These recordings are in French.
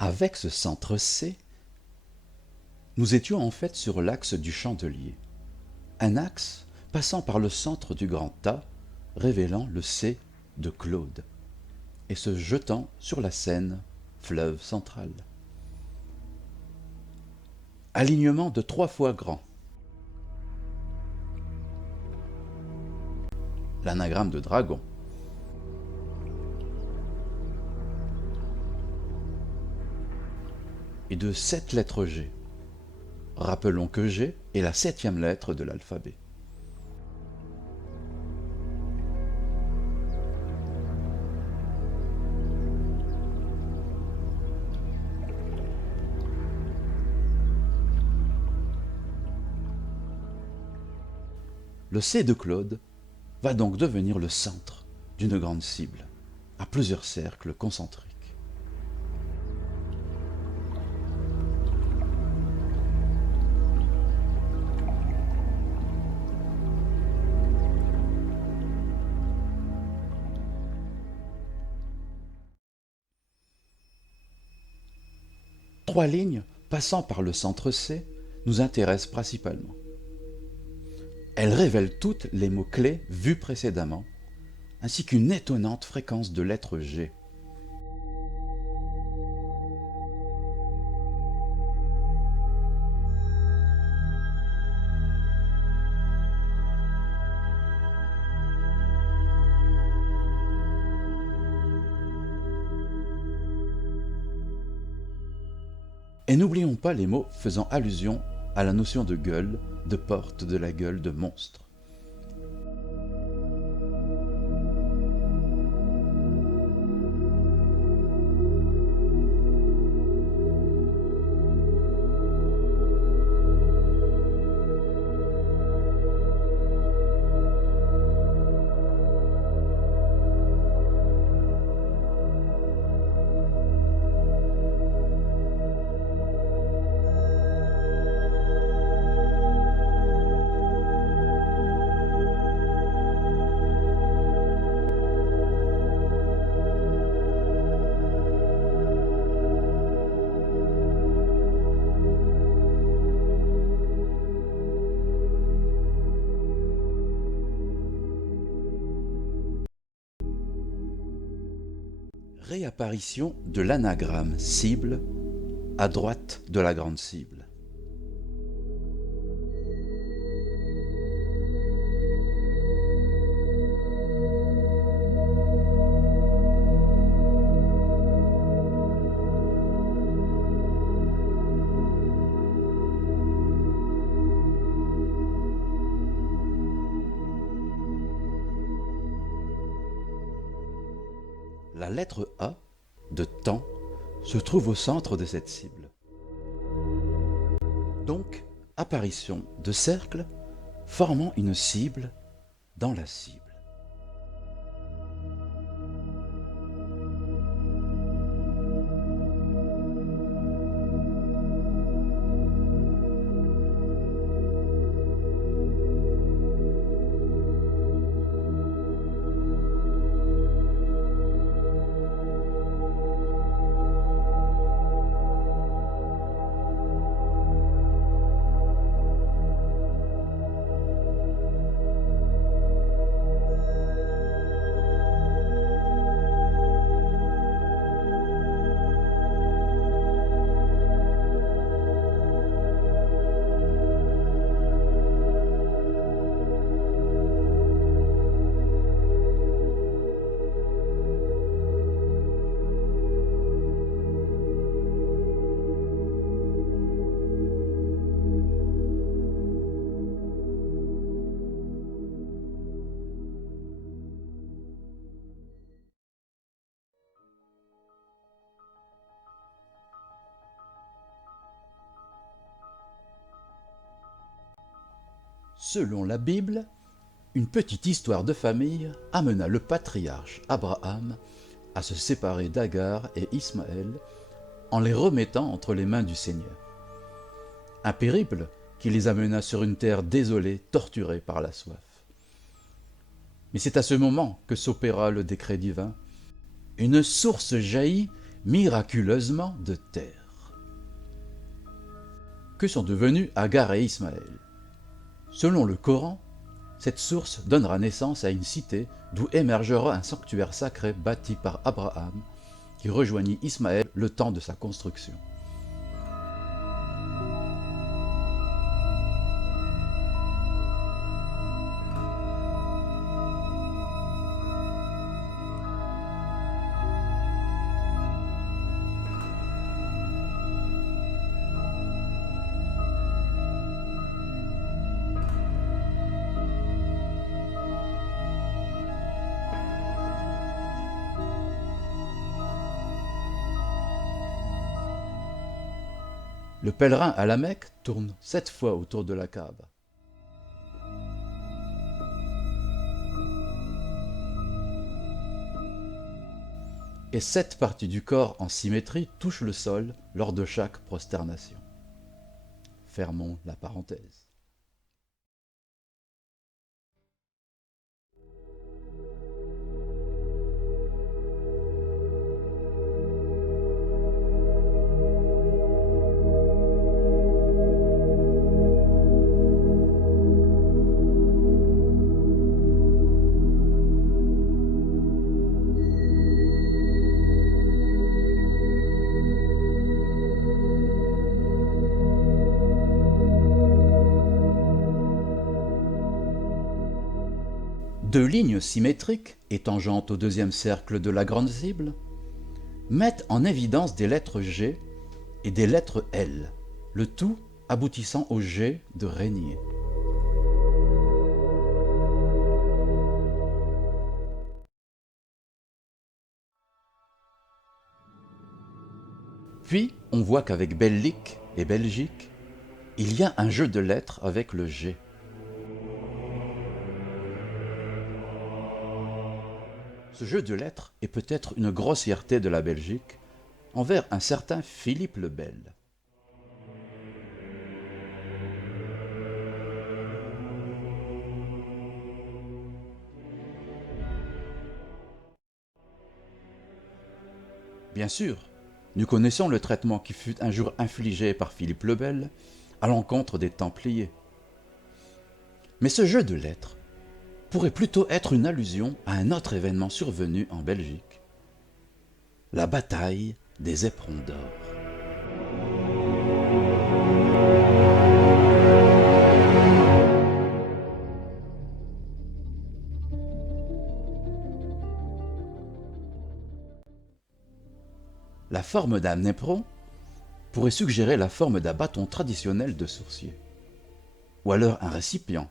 Avec ce centre C, nous étions en fait sur l'axe du chandelier, un axe passant par le centre du grand A, révélant le C de Claude, et se jetant sur la Seine, fleuve central. Alignement de 3 fois grand. L'anagramme de dragon. Et de 7 lettres G. Rappelons que G est la 7e lettre de l'alphabet. Le C de Claude va donc devenir le centre d'une grande cible, à plusieurs cercles concentriques. Trois lignes passant par le centre C nous intéressent principalement. Elles révèlent toutes les mots-clés vus précédemment, ainsi qu'une étonnante fréquence de lettres G. Et n'oublions pas les mots faisant allusion à la notion de gueule, de porte de la gueule de monstre. Réapparition de l'anagramme cible à droite de la grande cible. La lettre A de temps se trouve au centre de cette cible. Donc, apparition de cercles formant une cible dans la cible. Selon la Bible, une petite histoire de famille amena le patriarche Abraham à se séparer d'Agar et Ismaël en les remettant entre les mains du Seigneur. Un périple qui les amena sur une terre désolée, torturée par la soif. Mais c'est à ce moment que s'opéra le décret divin. Une source jaillit miraculeusement de terre. Que sont devenus Agar et Ismaël? Selon le Coran, cette source donnera naissance à une cité d'où émergera un sanctuaire sacré bâti par Abraham, qui rejoignit Ismaël le temps de sa construction. Le pèlerin à la Mecque tourne 7 fois autour de la Kaaba. Et 7 parties du corps en symétrie touchent le sol lors de chaque prosternation. Fermons la parenthèse. Deux lignes symétriques et tangentes au deuxième cercle de la grande cible mettent en évidence des lettres G et des lettres L, le tout aboutissant au G de régner. Puis, on voit qu'avec Bellic et Belgique, il y a un jeu de lettres avec le G. Ce jeu de lettres est peut-être une grossièreté de la Belgique envers un certain Philippe le Bel. Bien sûr, nous connaissons le traitement qui fut un jour infligé par Philippe le Bel à l'encontre des Templiers. Mais ce jeu de lettres pourrait plutôt être une allusion à un autre événement survenu en Belgique, la bataille des Éperons d'or. La forme d'un éperon pourrait suggérer la forme d'un bâton traditionnel de sourcier, ou alors un récipient.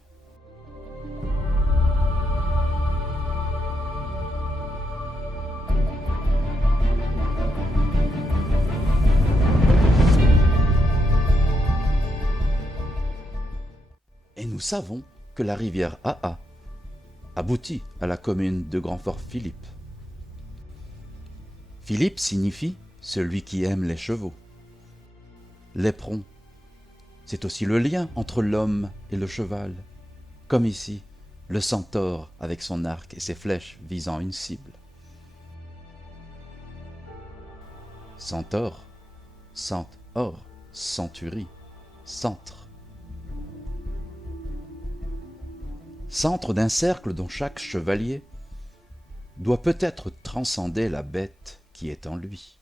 Et nous savons que la rivière Aa aboutit à la commune de Grand-Fort-Philippe. Philippe signifie celui qui aime les chevaux. L'éperon, c'est aussi le lien entre l'homme et le cheval, comme ici le centaure avec son arc et ses flèches visant une cible. Centaure, centaure, centurie, centre. Centre d'un cercle dont chaque chevalier doit peut-être transcender la bête qui est en lui.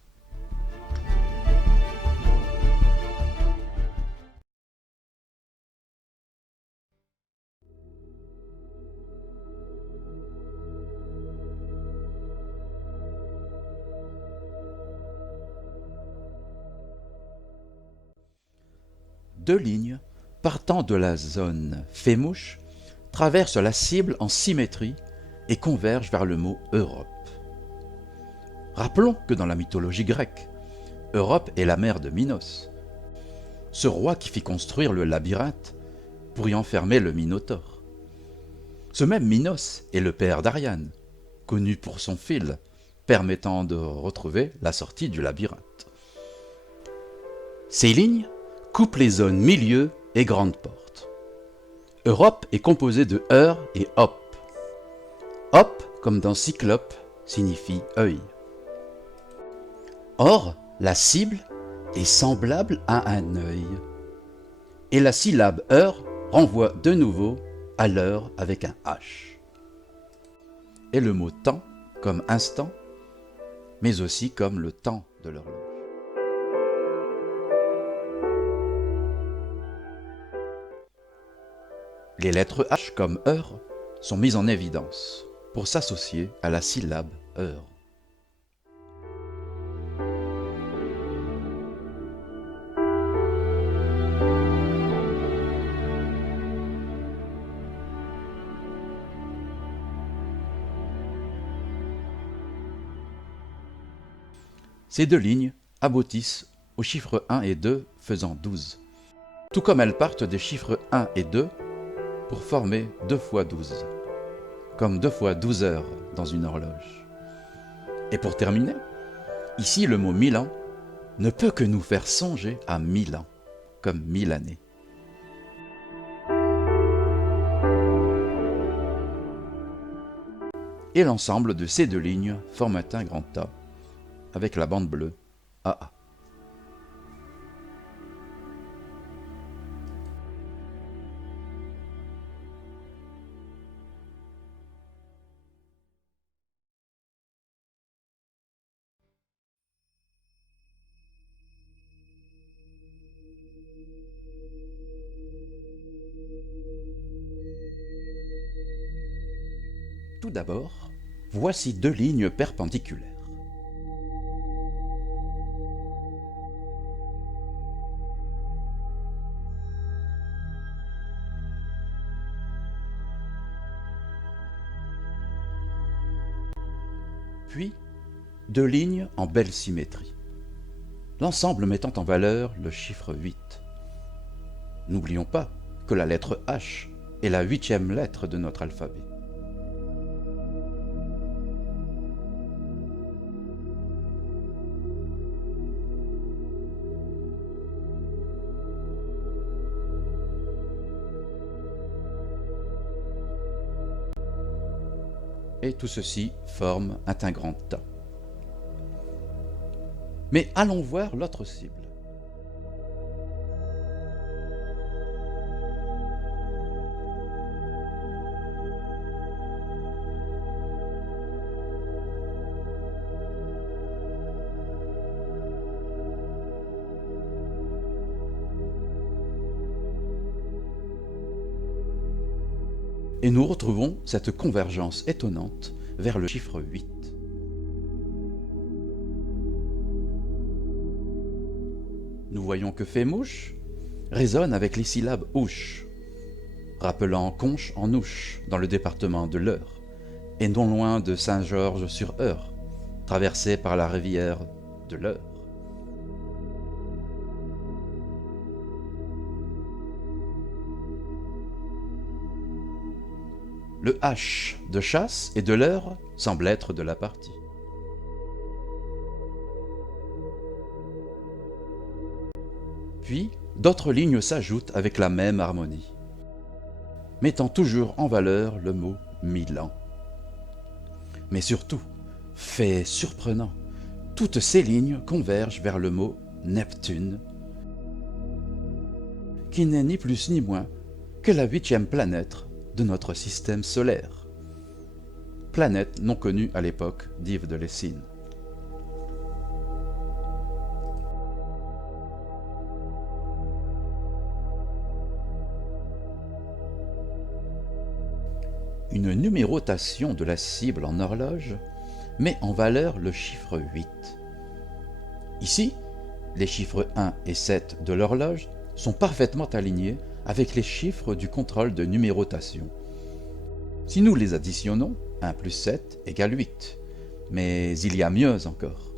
Deux lignes partant de la zone Fémouche traversent la cible en symétrie et convergent vers le mot Europe. Rappelons que dans la mythologie grecque, Europe est la mère de Minos, ce roi qui fit construire le labyrinthe pour y enfermer le Minotaure. Ce même Minos est le père d'Ariane, connu pour son fil, permettant de retrouver la sortie du labyrinthe. Ces lignes coupent les zones milieu et grande porte. Europe est composée de Eur et Op. Op, comme dans Cyclope, signifie œil. Or, la cible est semblable à un œil. Et la syllabe heure renvoie de nouveau à l'heure avec un H. Et le mot temps comme instant, mais aussi comme le temps de l'horloge. Les lettres H comme heure sont mises en évidence pour s'associer à la syllabe heure. Ces deux lignes aboutissent aux chiffres 1 et 2 faisant 12, tout comme elles partent des chiffres 1 et 2 pour former 2 fois 12, comme 2 fois 12 heures dans une horloge. Et pour terminer, ici le mot 1000 ans ne peut que nous faire songer à 1000 ans, comme 1000 années. Et l'ensemble de ces deux lignes forme un grand A, avec la bande bleue AA. Tout d'abord, voici deux lignes perpendiculaires. Puis, deux lignes en belle symétrie, l'ensemble mettant en valeur le chiffre 8. N'oublions pas que la lettre H est la 8e lettre de notre alphabet. Et tout ceci forme un grand tas. Mais allons voir l'autre cible. Et nous retrouvons cette convergence étonnante vers le chiffre 8. Nous voyons que Fémouche résonne avec les syllabes ouche, rappelant Conches en Ouche dans le département de l'Eure, et non loin de Saint-Georges-sur-Eure, traversée par la rivière de l'Eure. Le H de chasse et de l'Eure semble être de la partie. Puis, d'autres lignes s'ajoutent avec la même harmonie, mettant toujours en valeur le mot 1000 ans. Mais surtout, fait surprenant, toutes ces lignes convergent vers le mot Neptune, qui n'est ni plus ni moins que la 8e planète de notre système solaire, planète non connue à l'époque d'Yves de Lessines. Une numérotation de la cible en horloge met en valeur le chiffre 8. Ici, les chiffres 1 et 7 de l'horloge sont parfaitement alignés avec les chiffres du contrôle de numérotation. Si nous les additionnons, 1 plus 7 égale 8. Mais il y a mieux encore.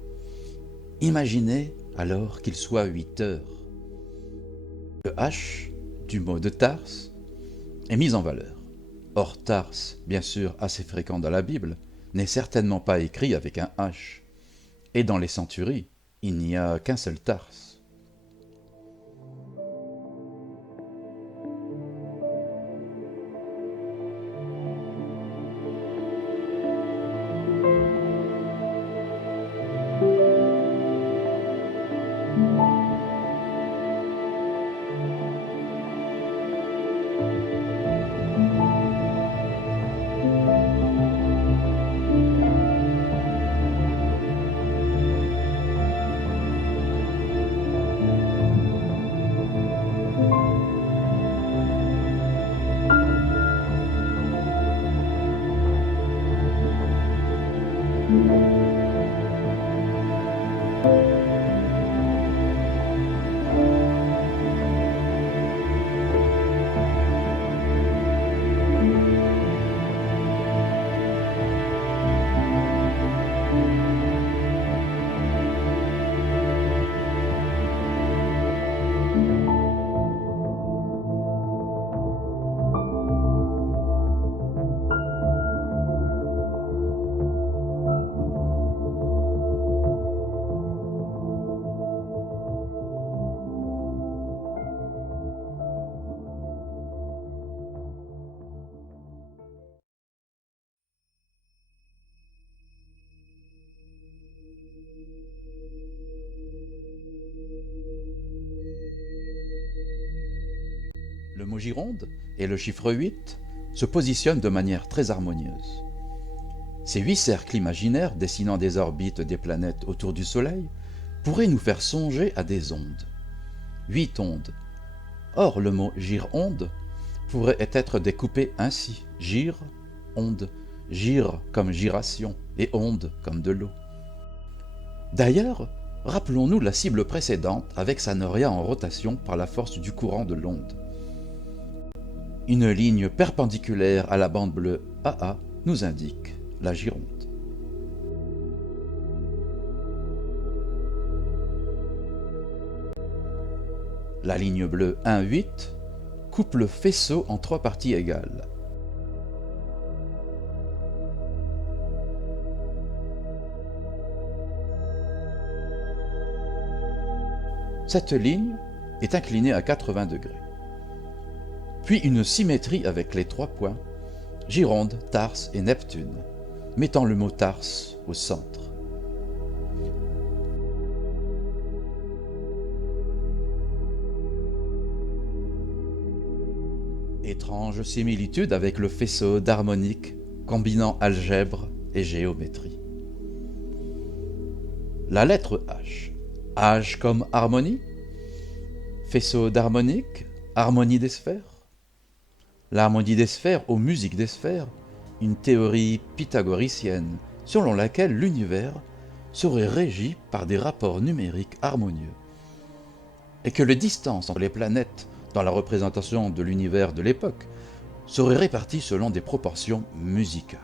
Imaginez alors qu'il soit 8 heures. Le H du mot de Tarse est mis en valeur. Or Tarse, bien sûr assez fréquent dans la Bible, n'est certainement pas écrit avec un H. Et dans les centuries, il n'y a qu'un seul Tarse. cosmogironde et le chiffre 8 se positionnent de manière très harmonieuse. Ces 8 cercles imaginaires dessinant des orbites des planètes autour du Soleil pourraient nous faire songer à des ondes. 8 ondes. Or, le mot gyre-onde pourrait être découpé ainsi. Gyre, onde. Gyre comme gyration et onde comme de l'eau. D'ailleurs, rappelons-nous la cible précédente avec sa noria en rotation par la force du courant de l'onde. Une ligne perpendiculaire à la bande bleue AA nous indique la gyronde. La ligne bleue 1,8 coupe le faisceau en 3 parties égales. Cette ligne est inclinée à 80 degrés. Puis une symétrie avec les 3 points, Gironde, Tarse et Neptune, mettant le mot Tarse au centre. Étrange similitude avec le faisceau d'harmonique combinant algèbre et géométrie. La lettre H. H comme harmonie. Faisceau d'harmonique, harmonie des sphères. L'harmonie des sphères aux musiques des sphères, une théorie pythagoricienne selon laquelle l'univers serait régi par des rapports numériques harmonieux et que les distances entre les planètes dans la représentation de l'univers de l'époque seraient réparties selon des proportions musicales.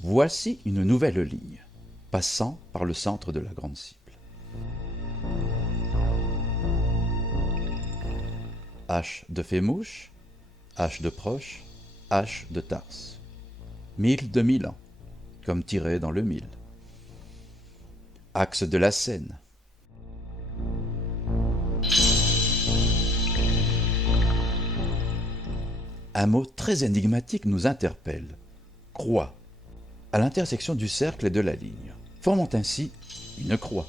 Voici une nouvelle ligne, passant par le centre de la grande cible. H de Fémouche, H de Proche, H de Tarse. 1000 de Milan, comme tiré dans le 1000. Axe de la Seine. Un mot très énigmatique nous interpelle. Croix. À l'intersection du cercle et de la ligne, formant ainsi une croix.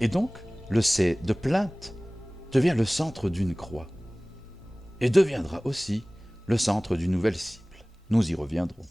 Et donc, le C de plainte devient le centre d'une croix, et deviendra aussi le centre d'une nouvelle cible. Nous y reviendrons.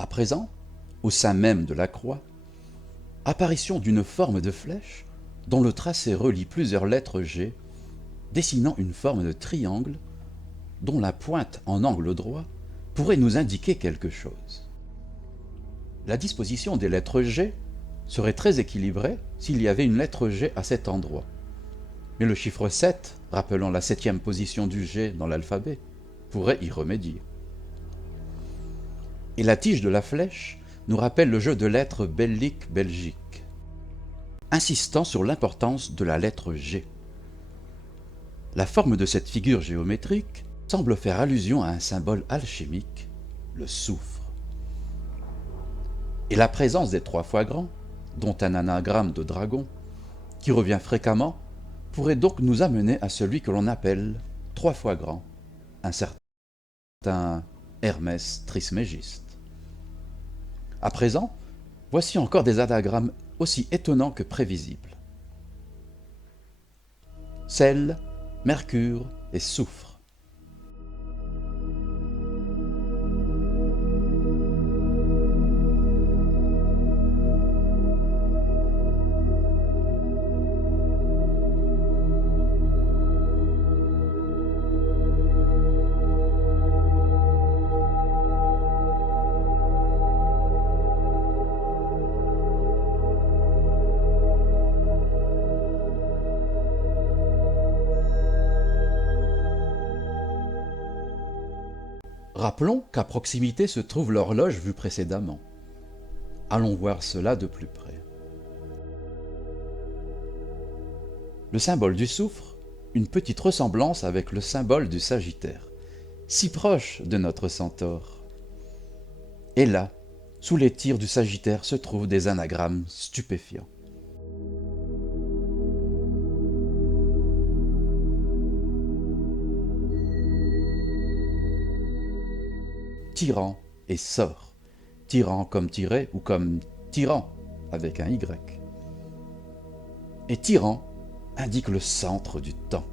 À présent, au sein même de la croix, apparition d'une forme de flèche dont le tracé relie plusieurs lettres G, dessinant une forme de triangle dont la pointe en angle droit pourrait nous indiquer quelque chose. La disposition des lettres G serait très équilibrée s'il y avait une lettre G à cet endroit. Mais le chiffre 7, rappelant la 7e position du G dans l'alphabet, pourrait y remédier. Et la tige de la flèche nous rappelle le jeu de lettres bellique-belgique, insistant sur l'importance de la lettre G. La forme de cette figure géométrique semble faire allusion à un symbole alchimique, le soufre. Et la présence des 3 fois grands, dont un anagramme de dragon, qui revient fréquemment, pourrait donc nous amener à celui que l'on appelle 3 fois grand, un certain Hermès Trismégiste. À présent, voici encore des anagrammes aussi étonnants que prévisibles. Sel, mercure et soufre. Rappelons qu'à proximité se trouve l'horloge vue précédemment. Allons voir cela de plus près. Le symbole du soufre, une petite ressemblance avec le symbole du Sagittaire, si proche de notre centaure. Et là, sous les tirs du Sagittaire se trouvent des anagrammes stupéfiants. Tyran et sort, tyran comme tiré ou comme tyran avec un Y. Et tyran indique le centre du temps.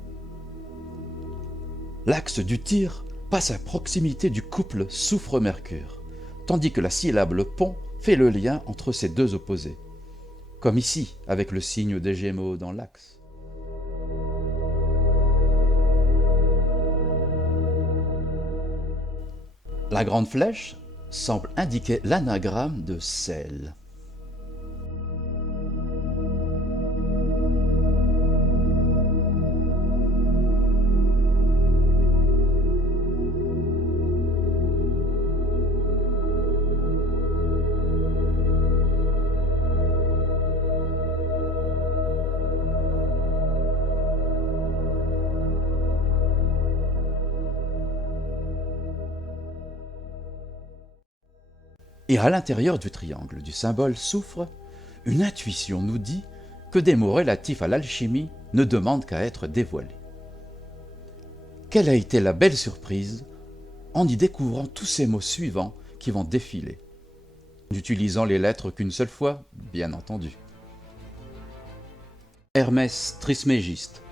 L'axe du tir passe à proximité du couple soufre-mercure, tandis que la syllabe pont fait le lien entre ces deux opposés, comme ici avec le signe des Gémeaux dans l'axe. La grande flèche semble indiquer l'anagramme de sel. Et à l'intérieur du triangle du symbole soufre, une intuition nous dit que des mots relatifs à l'alchimie ne demandent qu'à être dévoilés. Quelle a été la belle surprise en y découvrant tous ces mots suivants qui vont défiler, n'utilisant les lettres qu'une seule fois, bien entendu. Hermès Trismégiste.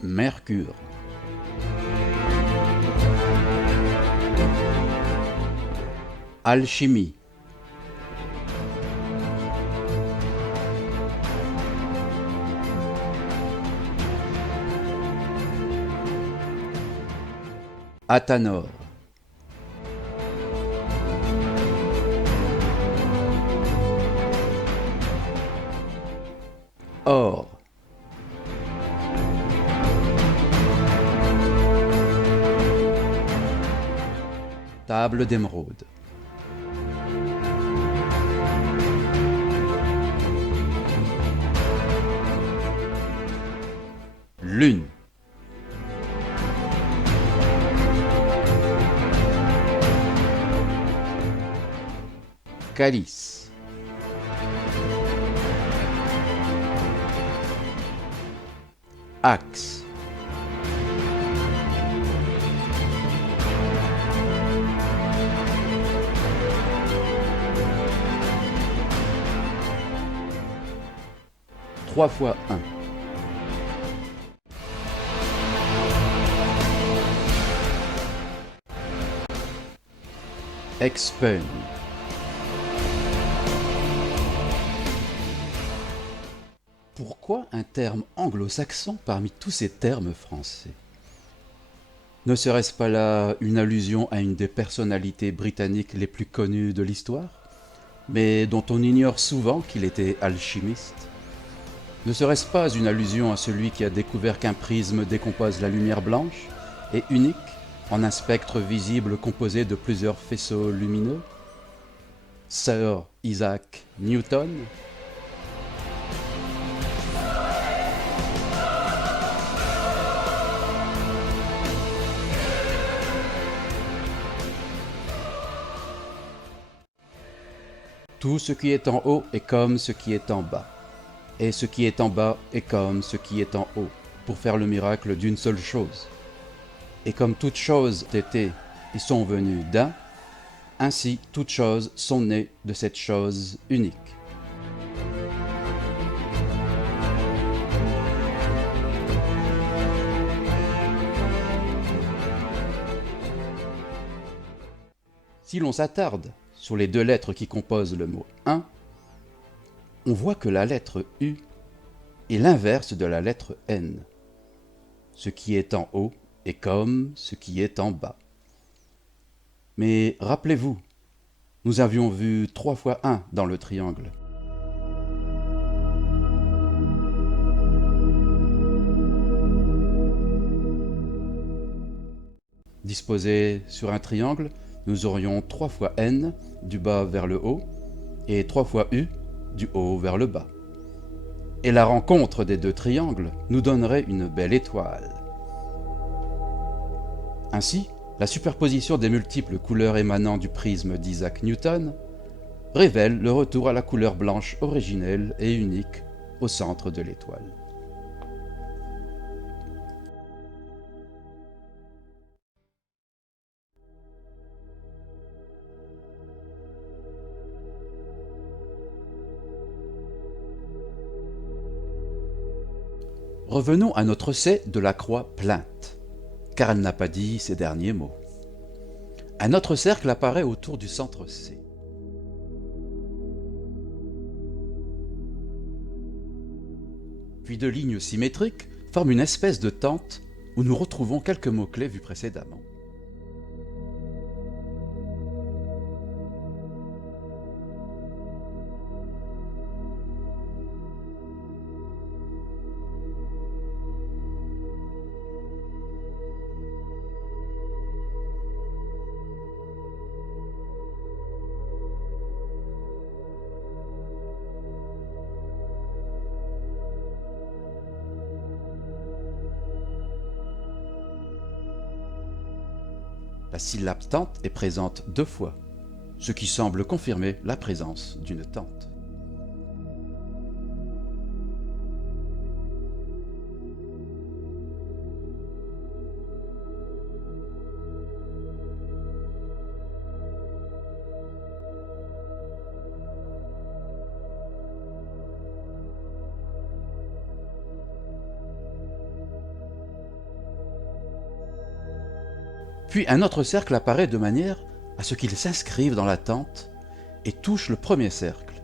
Mercure. Alchimie. Athanor. Or. Table d'émeraude. Lune. Calice. Axe. Trois fois un. Expel. Pourquoi un terme anglo-saxon parmi tous ces termes français? Ne serait-ce pas là une allusion à une des personnalités britanniques les plus connues de l'histoire, mais dont on ignore souvent qu'il était alchimiste? Ne serait-ce pas une allusion à celui qui a découvert qu'un prisme décompose la lumière blanche et unique en un spectre visible composé de plusieurs faisceaux lumineux? Sir Isaac Newton? Tout ce qui est en haut est comme ce qui est en bas, et ce qui est en bas est comme ce qui est en haut, pour faire le miracle d'une seule chose. Et comme toutes choses étaient et sont venues d'un, ainsi toutes choses sont nées de cette chose unique. Si l'on s'attarde sur les deux lettres qui composent le mot un, on voit que la lettre U est l'inverse de la lettre N. Ce qui est en haut est comme ce qui est en bas. Mais rappelez-vous, nous avions vu 3 fois 1 dans le triangle. Disposés sur un triangle, nous aurions 3 fois N du bas vers le haut et 3 fois U du haut vers le bas. Et la rencontre des deux triangles nous donnerait une belle étoile. Ainsi, la superposition des multiples couleurs émanant du prisme d'Isaac Newton révèle le retour à la couleur blanche originelle et unique au centre de l'étoile. Revenons à notre C de la croix plainte, car elle n'a pas dit ces derniers mots. Un autre cercle apparaît autour du centre C. Puis deux lignes symétriques forment une espèce de tente où nous retrouvons quelques mots-clés vus précédemment. La syllabe tente est présente 2 fois, ce qui semble confirmer la présence d'une tente. Puis un autre cercle apparaît de manière à ce qu'il s'inscrive dans la tente et touche le premier cercle.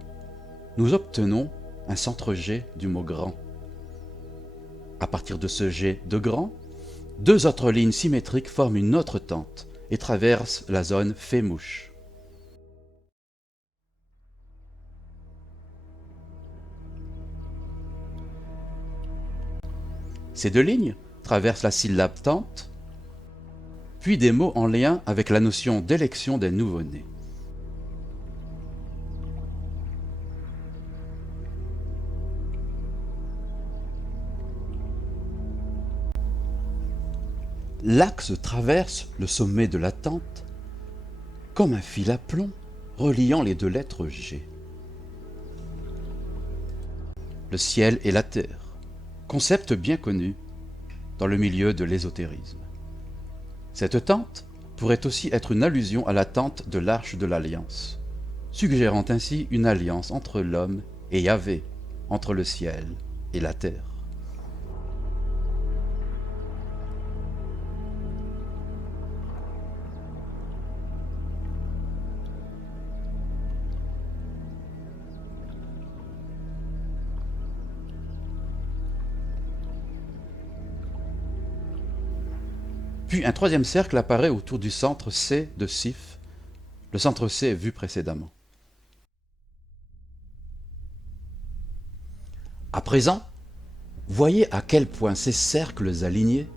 Nous obtenons un centre G du mot grand. À partir de ce G de grand, 2 autres lignes symétriques forment une autre tente et traversent la zone fait-mouche. Ces 2 lignes traversent la syllabe tente, puis des mots en lien avec la notion d'élection des nouveau-nés. L'axe traverse le sommet de la tente comme un fil à plomb reliant les 2 lettres G. Le ciel et la terre, concept bien connu dans le milieu de l'ésotérisme. Cette tente pourrait aussi être une allusion à la tente de l'Arche de l'Alliance, suggérant ainsi une alliance entre l'homme et Yahvé, entre le ciel et la terre. Puis un troisième cercle apparaît autour du centre C de Sif. Le centre C est vu précédemment. À présent, voyez à quel point ces cercles alignés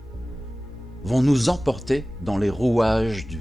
vont nous emporter dans les rouages du